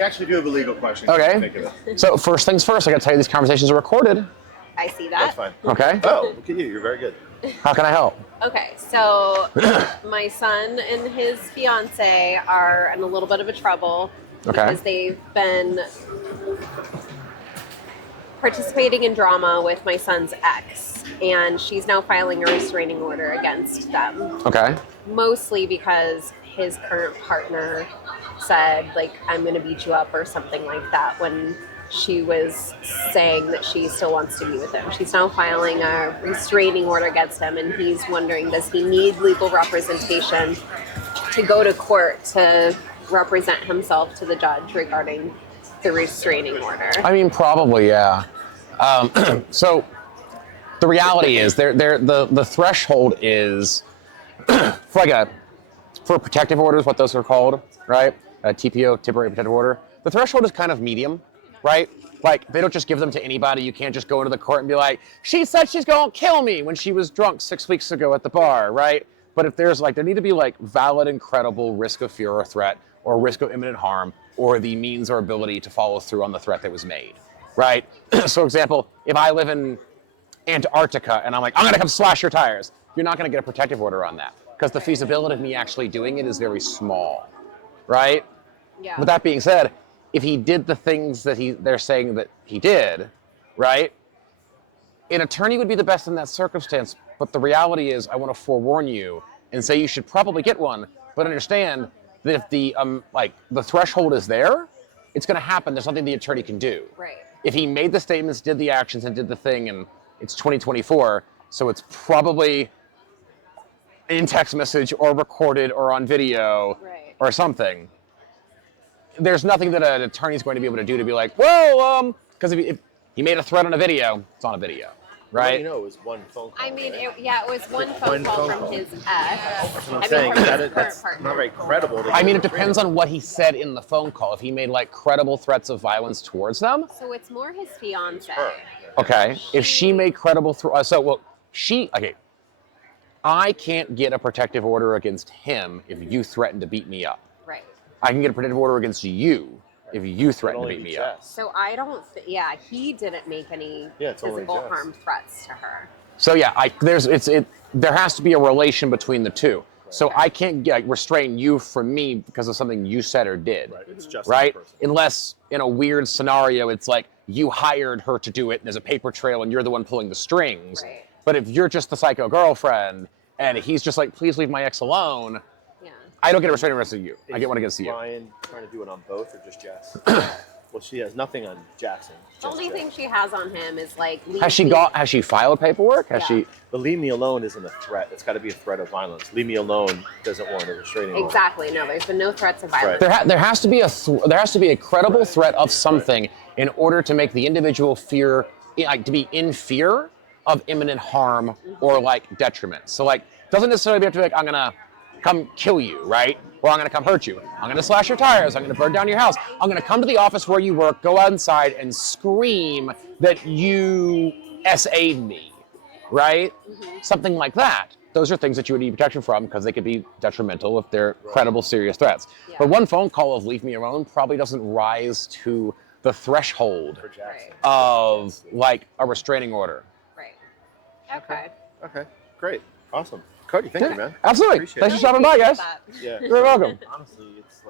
I actually do have a legal question. Okay. So first things first, I got to tell you these conversations are recorded. I see that. That's fine. Okay. Oh, look at you. You're very good. How can I help? Okay, so my son and his fiance are in a little bit of a trouble because they've been participating in drama with my son's ex, and she's now filing a restraining order against them. Okay. Mostly because his current partner said, like, I'm going to beat you up or something like that when she was saying that she still wants to be with him. She's now filing a restraining order against him, and he's wondering, does he need legal representation to go to court to represent himself to the judge regarding the restraining order? I mean, probably, yeah. So the reality is, the threshold is for protective orders, what those are called, right? TPO, temporary protective order. The threshold is kind of medium, right? Like, they don't just give them to anybody. You can't just go into the court and be like, she said she's gonna kill me when she was drunk 6 weeks ago at the bar, right? But if there's there need to be valid and credible risk of fear or threat, or risk of imminent harm, or the means or ability to follow through on the threat that was made, right? So, example, if I live in Antarctica and I'm like, I'm gonna come slash your tires, you're not gonna get a protective order on that because the feasibility of me actually doing it is very small, right? Yeah. With that being said, if he did the things that they're saying that he did, right? An attorney would be the best in that circumstance, but the reality is I want to forewarn you and say you should probably get one, but understand that if the threshold is there, it's going to happen. There's nothing the attorney can do. Right. If he made the statements, did the actions, and did the thing, and it's 2024, so it's probably in text message or recorded or on video or something. There's nothing that an attorney's going to be able to do to be like, well, because if he made a threat on a video, it's on a video, right? Well, you know, it was one phone call. I mean, right? it was one phone call from his ex. That's what I'm saying. That's not very credible. I mean, it depends on what he said in the phone call. If he made credible threats of violence towards them. So it's more his fiance. Okay. If she made credible I can't get a protective order against him if you threaten to beat me up. Right. I can get a protective order against you if you threaten to beat me up. So I don't, he didn't make any physical harm threats to her. So yeah, there has to be a relation between the two. So I can't restrain you from me because of something you said or did. Right. It's just right? Unless in a weird scenario, it's like you hired her to do it and there's a paper trail and you're the one pulling the strings. Right. But if you're just the psycho girlfriend and he's just like, please leave my ex alone, I don't get a restraining order against you. I get one against you. Is Ryan trying to do it on both or just Jess? Well, she has nothing on Jackson. The only thing she has on him is Has she filed paperwork? But leave me alone isn't a threat. It's got to be a threat of violence. Leave me alone doesn't warrant a restraining order. Exactly. No, there's been no threats of violence. Right. There has to be a credible threat of something in order to make the individual to be in fear of imminent harm or detriment. So doesn't necessarily have to be I'm gonna come kill you, right? Or I'm gonna come hurt you. I'm gonna slash your tires. I'm gonna burn down your house. I'm gonna come to the office where you work, go outside and scream that you SA'd me, right? Something like that. Those are things that you would need protection from because they could be detrimental if they're credible, serious threats. Yeah. But one phone call of leave me alone probably doesn't rise to the threshold of a restraining order. Right. Okay. Great. Awesome. Cody, thank you, man. Absolutely. Thanks for stopping by, guys. Yeah. You're welcome. Honestly, it's